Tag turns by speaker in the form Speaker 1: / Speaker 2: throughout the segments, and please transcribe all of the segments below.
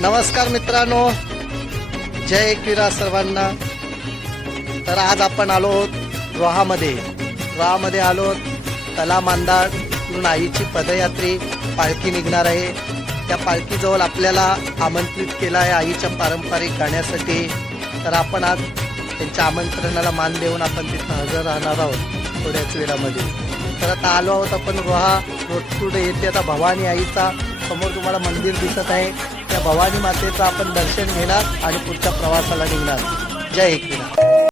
Speaker 1: नमस्कार मित्रांनो. जय एकविरा सर्वांना. तर आज आपण आलो आहोत रोहामध्ये. रोहामध्ये आलो आहोत. तला मांदाडून आईची पदयात्री पालखी निघणार आहे. त्या पालखीजवळ आपल्याला आमंत्रित केलं आहे आईच्या पारंपरिक गाण्यासाठी. तर आपण आज त्यांच्या आमंत्रणाला मान देऊन आपण तिथं हजर राहणार आहोत थोड्याच वेळामध्ये. तर आता आलो आहोत आपण रोहा रोड टू डे येथे. आता भवानी आईचा समोर तुम्हाला मंदिर दिसत आहे. त्या भवानी मातेचं आपण दर्शन घेणार आणि पुढच्या प्रवासाला निघणार. जय एकविरा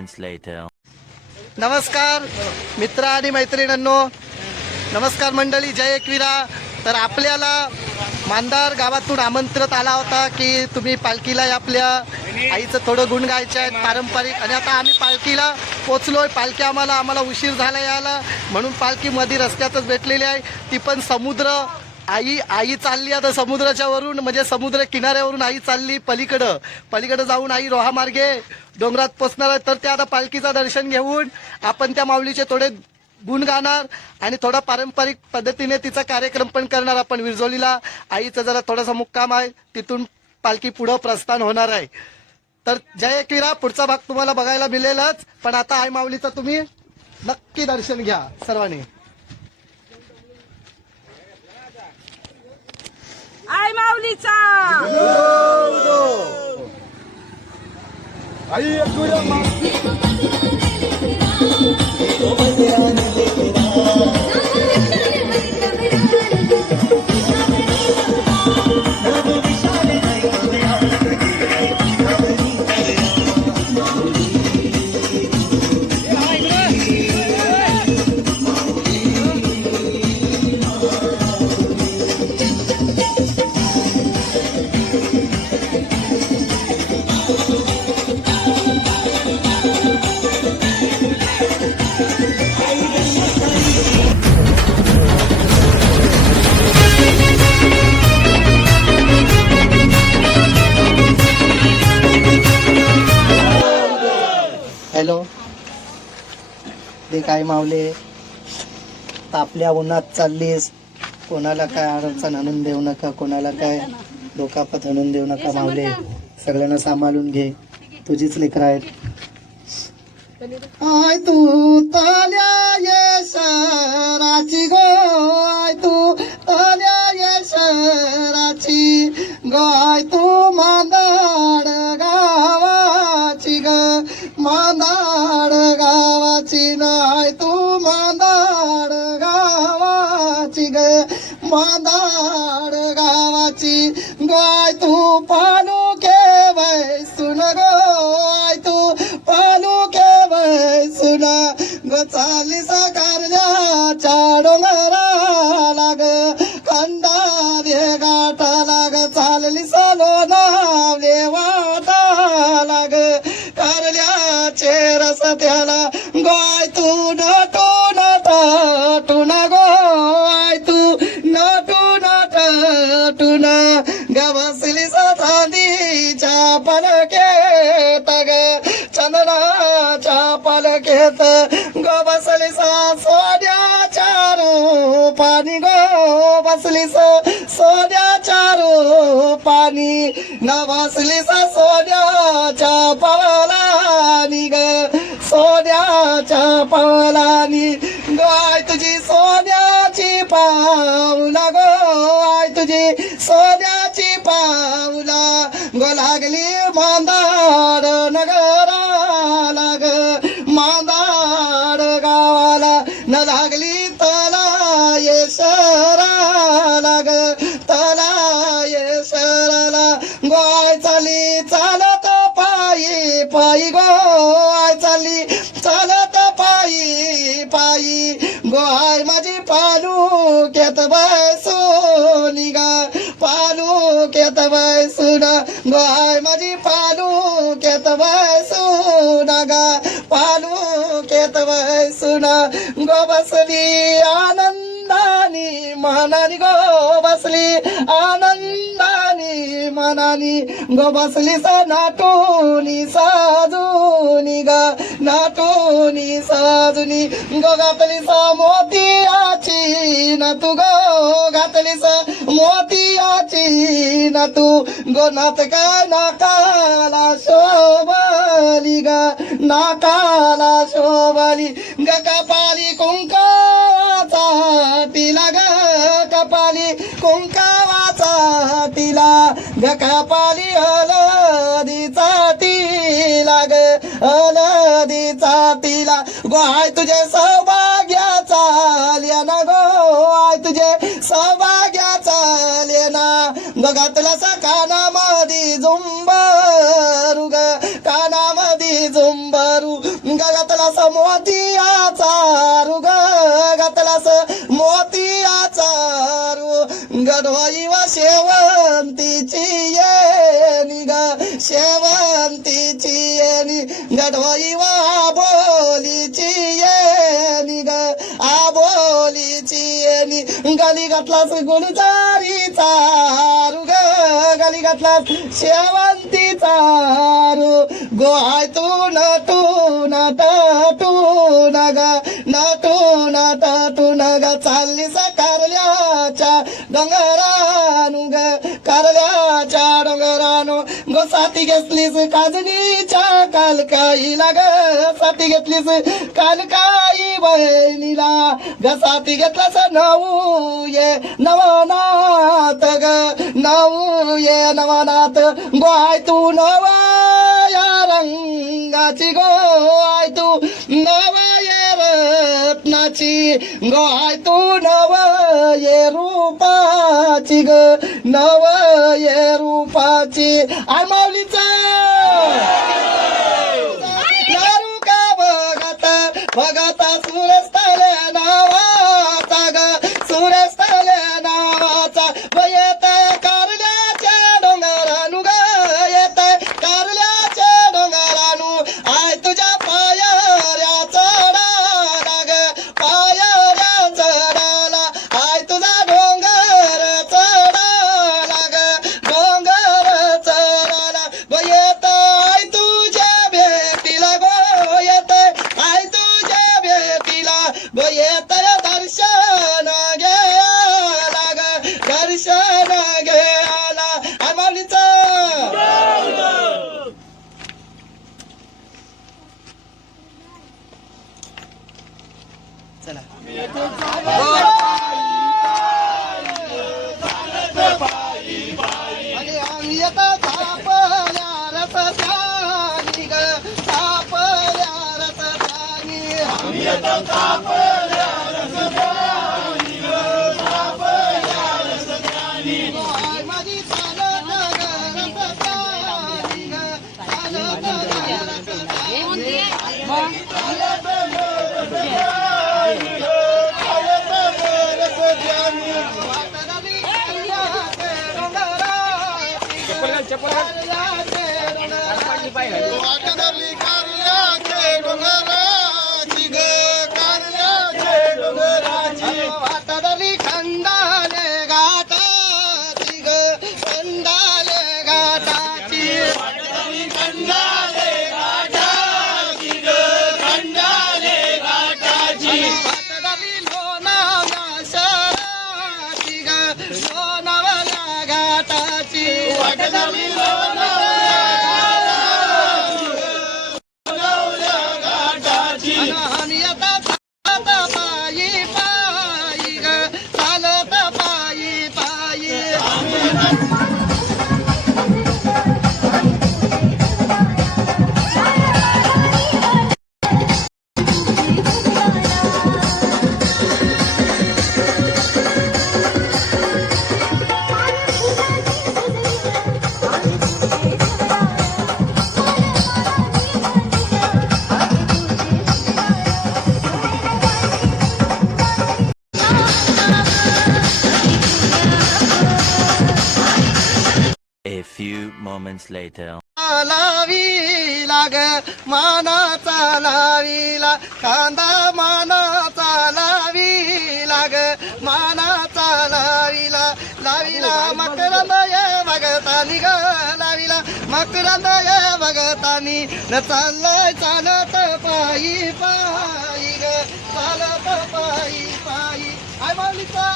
Speaker 2: moments later.
Speaker 1: नमस्कार मित्र आणि मैत्रिणींनो. नमस्कार मंडळी जय एकविरा. तर आपल्याला मांदार गावातून आमंत्रित आला होता की तुम्ही पालखीला या आपल्या आईचं थोडं गुण गायचं आहेत पारंपरिक. आणि आता आम्ही पालखीला पोचलोय. पालखी आम्हाला आम्हाला उशीर झाला यायला. म्हणून पालखी मध्ये रस्त्यातच भेटलेली आहे. ती पण समुद्र आई आई चालली आता समुद्राच्या वरून म्हणजे समुद्र किनाऱ्यावरून आई चालली पलीकडं. पलीकडं जाऊन आई रोहा मार्गे डोंगरात पोचणार आहे. तर त्या आता पालखीचं दर्शन घेऊन आपण त्या माऊलीचे थोडे गुण गाणार आणि थोडा पारंपरिक पद्धतीने तिचा कार्यक्रम पण करणार आपण विरजोलीला. आईचं जरा थोडासा मुक्काम आहे. तिथून पालखी पुढं प्रस्थान होणार आहे. तर जय एकविरा पुढचा भाग तुम्हाला बघायला मिळेलच. पण आता आई माऊलीचं तुम्ही नक्की दर्शन घ्या सर्वांनी.
Speaker 3: आई माऊलीचा.
Speaker 1: हॅलो ते काय मावले? तापल्या उन्हात चाललीस. कोणाला काय अडचण आणून देऊ नका कोणाला काय डोकापत आणून देऊ नका मावले. सगळ्यांना सांभाळून घे. तुझीच लेकर आहेत. आय तू ताल्या येशराची गो आय तू ताल्या येशराची गाय तू मांदाड गावाची ग मांदाड गावाची नाय तू मांदाड गावाची ग. मांदाड गावाची गाय तू पालू केवय सुन गाय तू पालू केवय सुन ग. चाली साकारल्या डोंगरा लाग कंदा दे गाठा लाग चालली सालो त्याला गोय तू नटू नटू न गोय तू नटू नटू न गवसली सतांदीच्या पलकेत ग चंदनाच्या पलकेत पाणी गो बसलीस स सोन्याच्या रूपानी. न बसलीस सोन्याच्या पवलानी ग. सोन्याच्या पवलानी. गाय तुझी सोन्याची पावला गो. सोन्याची पावला. गो लागली मांदाड बसून गोय माझी पालू केत बसून गा. पालू केत बसून गो बसली आनंदानी मनानी गो बसली आनंदानी मनानी गो बसली सा नाटोनी साजूनी ग. नाटोनी साजूनी गो घातली सा मोतियाची ना तू गो. ना तू? गो नात काय नाकाला शोभली ग? नाकाला शोभली ग? कपाली कुंकाचा तिला ग? कपाली कुंकावाचा तिला ग? कपाली हलदीचा तिला ग? हलदीचा तिला गो? आय तुझे सौभाग्याचा लेना गो? आय तुझे सौभाग्याचा गगतला सा कानामध्ये झुंबरू ग कानामध्ये झुंबरू गगतला सा मोतियाचा रू ग घातला सा मोतियाचा रू गडवाई वा शेवंतीची येणी ग शेवंतीची येणी गडवाई वा बोलीची येणी ग आबोलीची येणी गली घातलास गुणचारीचा रू घातला घातलास शेवंतीचा रू गो आय तू नटू नटू नग नटू तू नगा चालली सा कारल्याच्या डोंगरानु ग कारल्याच्या डोंगरानु. गो साथी घेतलीस काजणीच्या कालकाईला ग साथी घेतलीस कालका बहिणीला ग घेतलास नऊ ये नवनाथ ग. नऊ ये नवनाथ गो तू नवा या रंगाची गो आय तू नवा ये रत्नाची गो तू नव ये रूपाची ग. नव ये रूपाची. आय माऊलीचा दर्शन
Speaker 2: moments later.
Speaker 1: लावी लाग मानाचा लावीला. कांदा मानाचा लावी लाग मानाचा लावीला. लावीला मकरंद ये भगतानी ग लावीला. मकरंद ये भगतानी न चाललंय चालत पायी पायी ग चालत पायी पायी. आय माऊलीचा.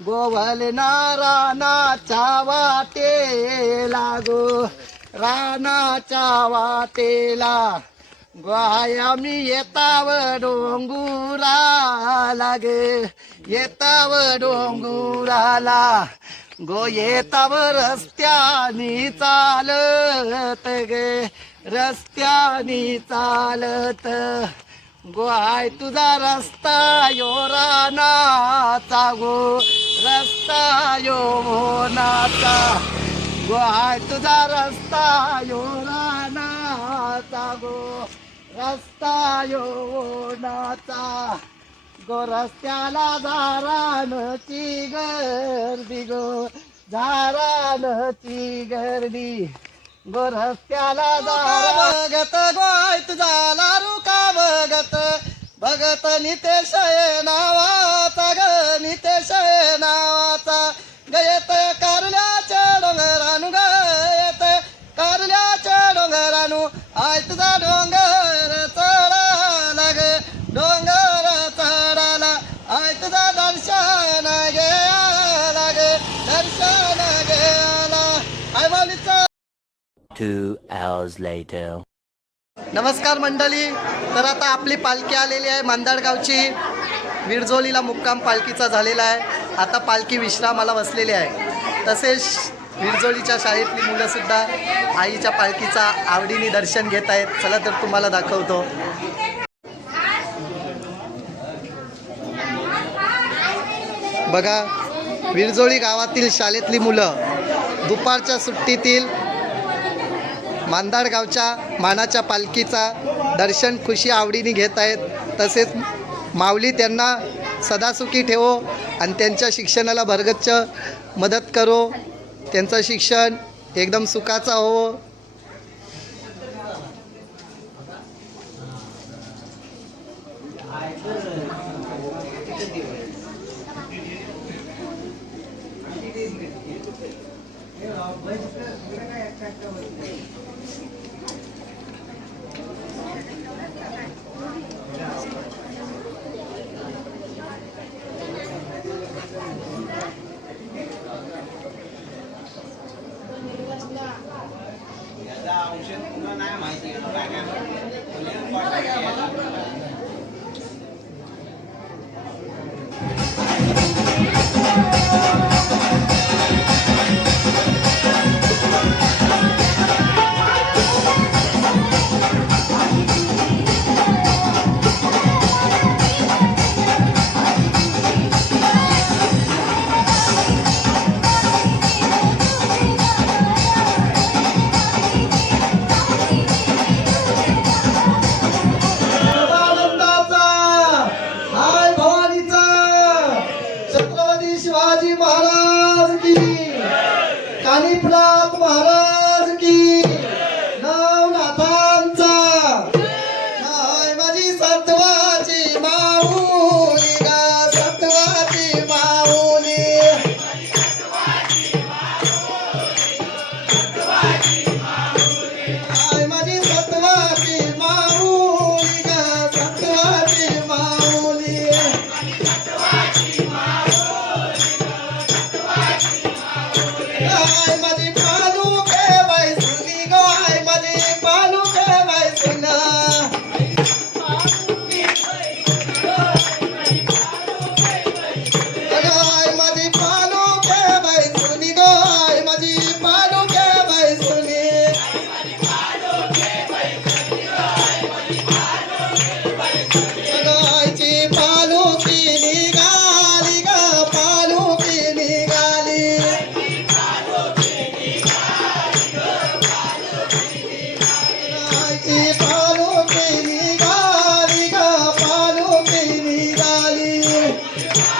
Speaker 1: गोवल ना रानाच्या वाटे लागो रानाच्या वाटेला. गोया मी येताव डोंगुरा लागे येताव डोंगुराला. गो येताव रस्त्यानी चालत गे. रस्त्यानी चालत गोहाय तुझा रस्ता यो रानाचा गो. रस्ता यो मोनाचा. गोहाय तुझा रस्ता यो रानाचा गो. रस्ता यो नाचा गो रस्त्याला झारानची गर्दी गो. झारानची गर्दी. गो रस्त्याला जारा बघत गोय तुझा लारू का बघत. बघत नितेश नावाचा ग नितेश नावाचा. गयत कारल्याच्या डोंगरानु
Speaker 2: Two hours later.
Speaker 1: नमस्कार मंडळी. तर आता आपली पालखी आलेली आहे मांदाडगावची. विरजोलीला मुक्काम पालखीचा झालेला आहे. आता पालखी विश्रामाला बसलेली आहे. तसेच विरजोलीच्या शाळेतली मुलंसुद्धा आईच्या पालखीचा आवडीने दर्शन घेत आहेत. चला तर तुम्हाला दाखवतो. बघा विरजोळी गावातील शाळेतली मुलं दुपारच्या सुट्टीतील मांदाड गावच्या मानाच्या पालखीचा दर्शन खुशी आवडीने घेत आहेत. तसेच माऊली त्यांना सदासुखी ठेवो आणि त्यांच्या शिक्षणाला भरगच्च मदत करो. त्यांचं शिक्षण एकदम सुखाचा हो हाय Yeah.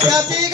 Speaker 1: Brasil.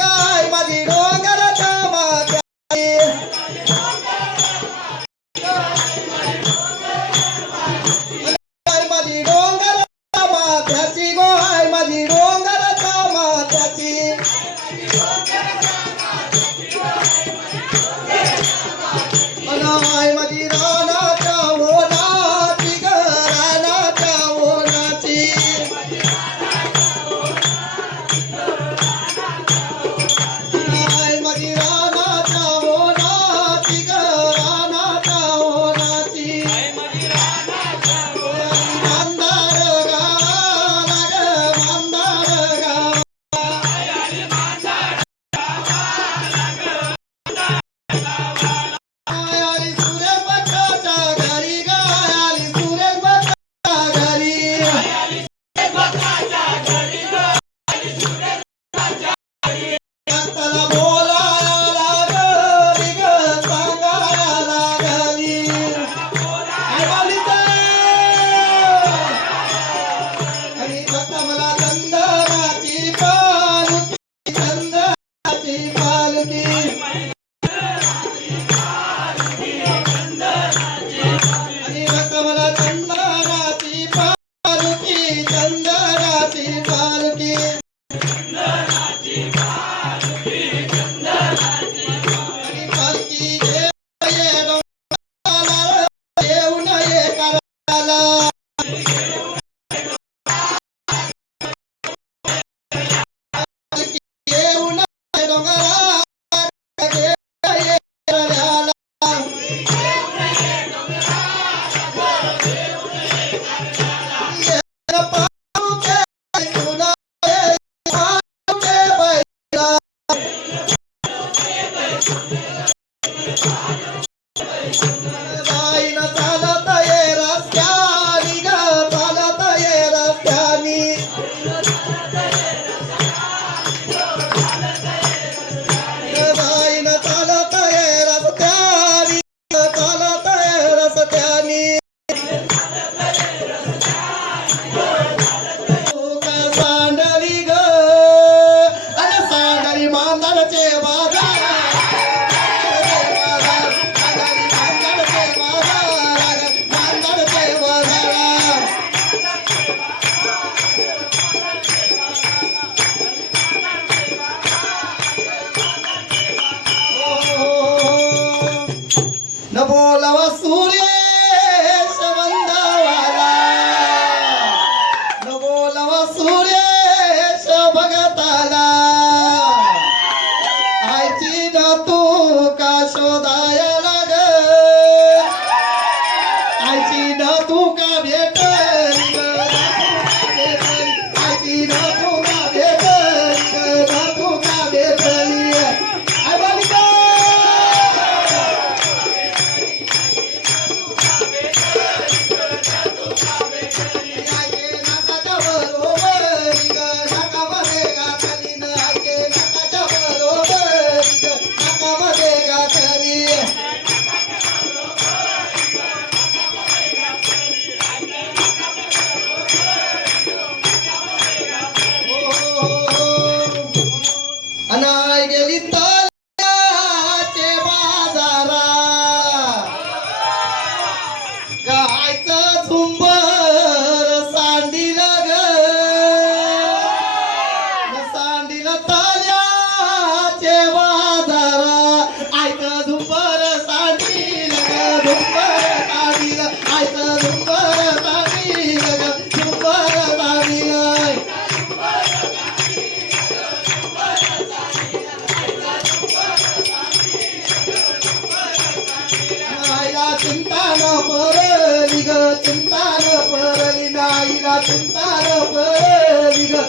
Speaker 1: చింతార పరలినాయిరా చింతార పరలిగా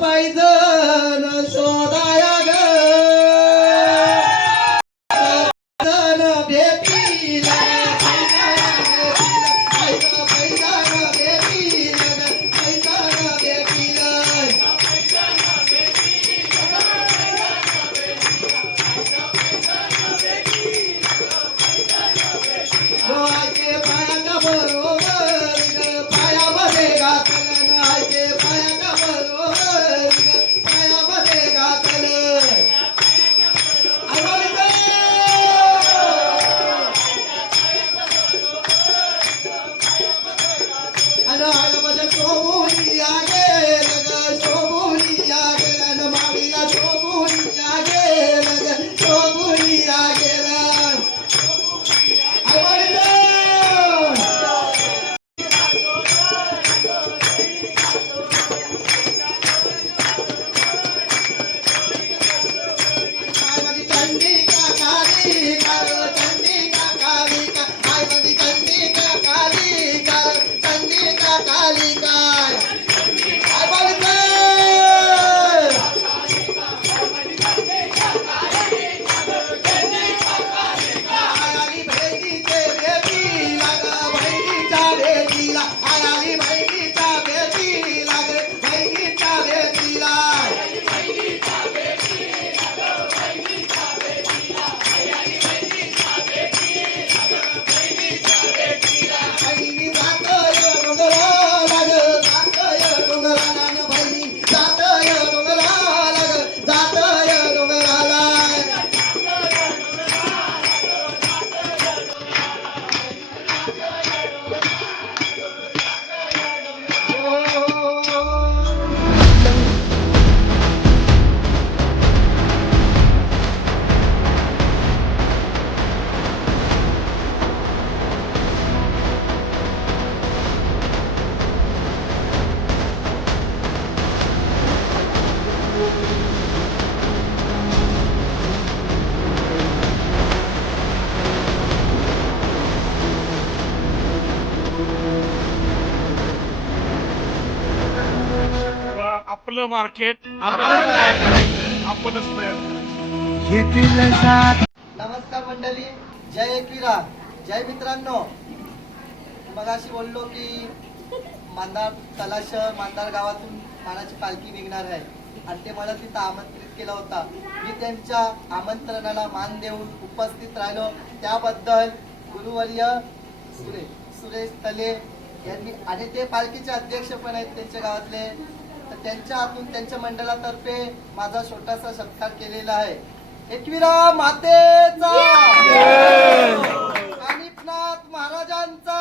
Speaker 1: पायचं शोधाया
Speaker 4: मार्केट आपणच
Speaker 1: नमस्कार मंडळी जय एकविरा जय मित्रांनो. मगाशी बोललो की मांदार तलाश मांदार गावातून मानाची पालखी निघणार आहे. आणि ते मला तिथं आमंत्रित केला होता. मी त्यांच्या आमंत्रणाला मान देऊन उपस्थित राहिलो. त्याबद्दल गुरुवर्य सुरेश सुरेश तले यांनी आणि ते पालखीचे अध्यक्ष पण आहेत त्यांच्या गावातले. तर त्यांच्या हातून त्यांच्या मंडळातर्फे माझा छोटासा सत्कार केलेला आहे. एकविरा मातेचा! आणि महाराजांचा!